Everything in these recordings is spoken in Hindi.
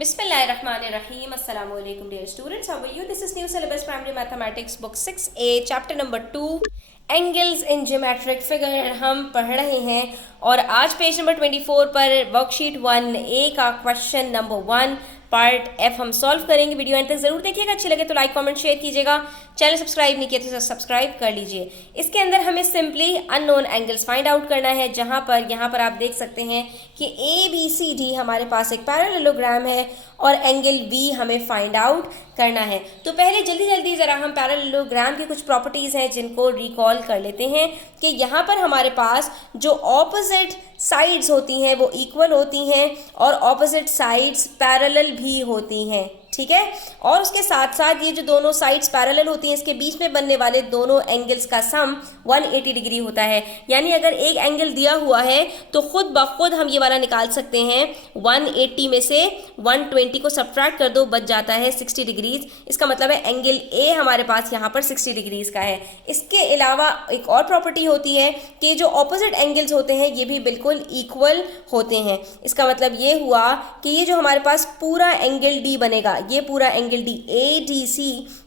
Bismillahirrahmanirrahim. Assalamu alaikum dear students. How are you? This is new syllabus primary mathematics book 6A chapter number 2 angles in geometric figure हम पढ़ रहे हैं और आज पेज नंबर 24 पर वर्कशीट 1A का क्वेश्चन नंबर 1 पार्ट F हम सॉल्व करेंगे। वीडियो एंड तक जरूर देखिएगा, अच्छी लगे तो लाइक कमेंट शेयर कीजिएगा। चैनल सब्सक्राइब नहीं किया तो सब्सक्राइब कर लीजिए। इसके अंदर हमें simply unknown angles find out करना है, जहां पर यहाँ पर आप देख सकते हैं कि ABCD हमारे पास एक पैरेललोग्राम है और एंगल B हमें फाइंड आउट करना है। तो पहले जल्दी जल्दी ज़रा हम पैरेललोग्राम की कुछ प्रॉपर्टीज़ हैं जिनको रिकॉल कर लेते हैं कि यहाँ पर हमारे पास जो ऑपोजिट साइड्स होती हैं वो इक्वल होती हैं और ऑपोजिट साइड्स पैरेलल भी होती हैं, ठीक है। और उसके साथ साथ ये जो दोनों साइड्स पैरेलल होती हैं, इसके बीच में बनने वाले दोनों एंगल्स का सम 180 डिग्री होता है। यानी अगर एक एंगल दिया हुआ है तो खुद ब खुद हम ये वाला निकाल सकते हैं। 180 में से 120 को सब्ट्रैक्ट कर दो, बच जाता है 60 डिग्रीज। इसका मतलब है एंगल A हमारे पास यहाँ पर 60 डिग्रीज का है। इसके अलावा एक और प्रॉपर्टी होती है कि जो ऑपोजिट एंगल्स होते हैं ये भी बिल्कुल इक्वल होते हैं। इसका मतलब ये हुआ कि ये जो हमारे पास पूरा एंगल D बनेगा, ये पूरा एंगल D ADC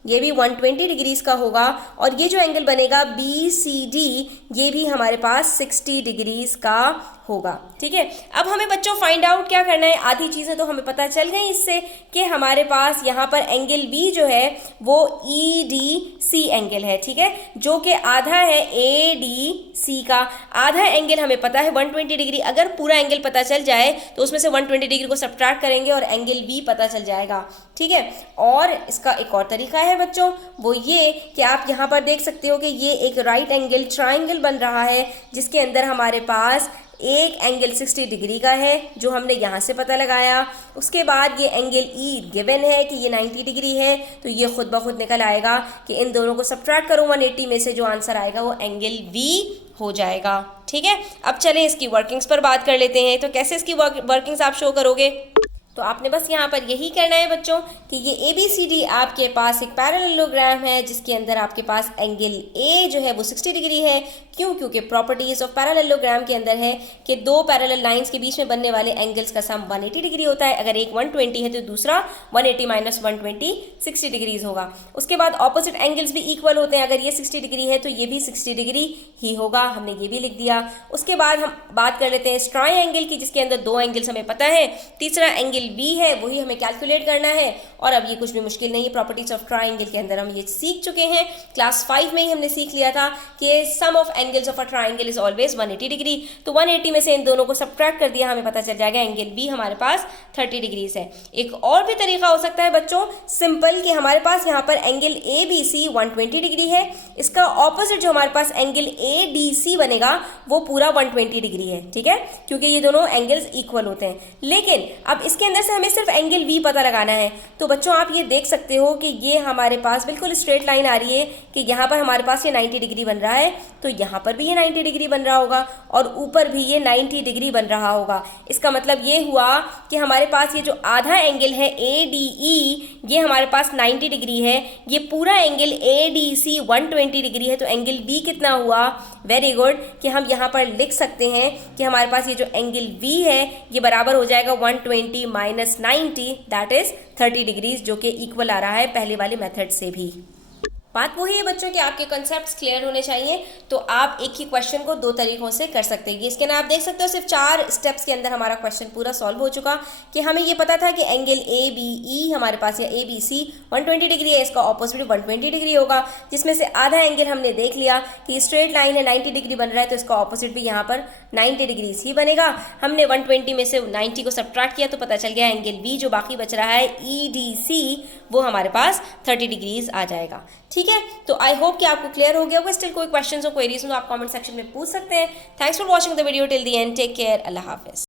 ये भी 120 डिग्रीज का होगा और ये जो एंगल बनेगा BCD ये भी हमारे पास 60 डिग्रीज का होगा, ठीक है। अब हमें बच्चों फाइंड आउट क्या करना है, आधी चीज़ें तो हमें पता चल गई इससे कि हमारे पास यहाँ पर एंगल B जो है वो EDC एंगल है, ठीक है, जो कि आधा है ADC का। आधा एंगल हमें पता है 120 डिग्री। अगर पूरा एंगल पता चल जाए तो उसमें से 120 डिग्री को सब्ट्रैक्ट करेंगे और एंगल B पता चल जाएगा, ठीक है। और इसका एक और तरीका है बच्चों, वो ये कि आप यहाँ पर देख सकते हो कि ये एक राइट एंगल ट्राइंगल बन रहा है जिसके अंदर हमारे पास एक एंगल 60 डिग्री का है जो हमने यहाँ से पता लगाया। उसके बाद ये एंगल E गिवन है कि ये 90 डिग्री है, तो ये खुद ब खुद निकल आएगा कि इन दोनों को सब्ट्रैक्ट करो 180 में से जो आंसर आएगा वो एंगल V हो जाएगा, ठीक है। अब चलें इसकी वर्किंग्स पर बात कर लेते हैं। तो कैसे इसकी वर्किंग्स आप शो करोगे, तो आपने बस यहाँ पर यही करना है बच्चों कि ये ABCD आपके पास एक पैरेललोग्राम है जिसके अंदर आपके पास एंगल A जो है वो 60 डिग्री है। क्यों? क्योंकि प्रॉपर्टीज ऑफ पैरेललोग्राम के अंदर है कि दो पैरेलल लाइंस के बीच में बनने वाले एंगल्स का सम 180 डिग्री होता है। अगर एक 120 है तो दूसरा 180 माइनस 120 60 डिग्रीज होगा। उसके बाद ऑपोजिट एंगल्स भी इक्वल होते हैं। अगर ये 60 डिग्री है तो ये भी 60 डिग्री ही होगा, हमने ये भी लिख दिया। उसके बाद हम बात कर लेते हैं ट्रायंगल की जिसके अंदर दो एंगल्स हमें पता है। तीसरा एंगल B है, वही हमें कैलकुलेट करना है और अब ये कुछ भी मुश्किल नहीं है। प्रॉपर्टीज ऑफ ट्रायंगल के अंदर हम ये सीख चुके हैं, क्लास 5 में ही हमने सीख लिया था कि sum of angles of a triangle is always 180 degree. तो 180 में से इन दोनों को सब्ट्रैक्ट कर दिया, हमें पता चल जाएगा एंगल B हमारे पास 30 डिग्रीज है। एक और भी तरीका हो सकता है बच्चों सिंपल कि हमारे पास यहाँ पर एंगल ABC 120 डिग्री है, इसका ऑपोजिट जो हमारे पास एंगल ADC बनेगा वो पूरा 120 डिग्री है, ठीक है, क्योंकि ये दोनों एंगल्स इक्वल होते हैं। लेकिन अब इसके अंदर से हमें सिर्फ एंगल V पता लगाना है। तो बच्चों आप ये देख सकते हो कि ये हमारे पास बिल्कुल स्ट्रेट लाइन आ रही है कि यहाँ पर हमारे पास ये 90 डिग्री बन रहा है, तो यहाँ पर भी ये 90 डिग्री बन रहा होगा और ऊपर भी ये 90 डिग्री बन रहा होगा। इसका मतलब ये हुआ कि हमारे पास ये जो आधा एंगल है ADE ये हमारे पास 90 डिग्री है, ये पूरा एंगल ADC 120 डिग्री है। तो एंगल B कितना हुआ, वेरी गुड, कि हम यहाँ पर लिख सकते हैं कि हमारे पास ये जो एंगल V है ये बराबर हो जाएगा 120 माइनस 90 दैट इज 30 डिग्रीज, जो कि इक्वल आ रहा है पहले वाले मेथड से भी। बात वही है बच्चों कि आपके कॉन्सेप्ट्स क्लियर होने चाहिए, तो आप एक ही क्वेश्चन को दो तरीकों से कर सकते हैं। इसके ना आप देख सकते हो सिर्फ 4 स्टेप्स के अंदर हमारा क्वेश्चन पूरा सॉल्व हो चुका कि हमें ये पता था कि एंगल ABE हमारे पास या ABC 120 डिग्री है, इसका ऑपोजिट 120 डिग्री होगा, जिसमें से आधा एंगल हमने देख लिया कि स्ट्रेट लाइन है 90 डिग्री बन रहा है, तो इसका ऑपोजिट भी यहाँ पर 90 डिग्रीज ही बनेगा। हमने 120 में से 90 को सब्ट्रैक्ट किया तो पता चल गया एंगल B जो बाकी बच रहा है EDC वो हमारे पास 30 डिग्रीज आ जाएगा, ठीक है। तो आई होप कि आपको क्लियर हो गया होगा। स्टिल कोई क्वेश्चंस और क्वेरीज हो तो आप कमेंट सेक्शन में पूछ सकते हैं। Thanks for watching the video till the end. Take care, अल्लाह हाफिज।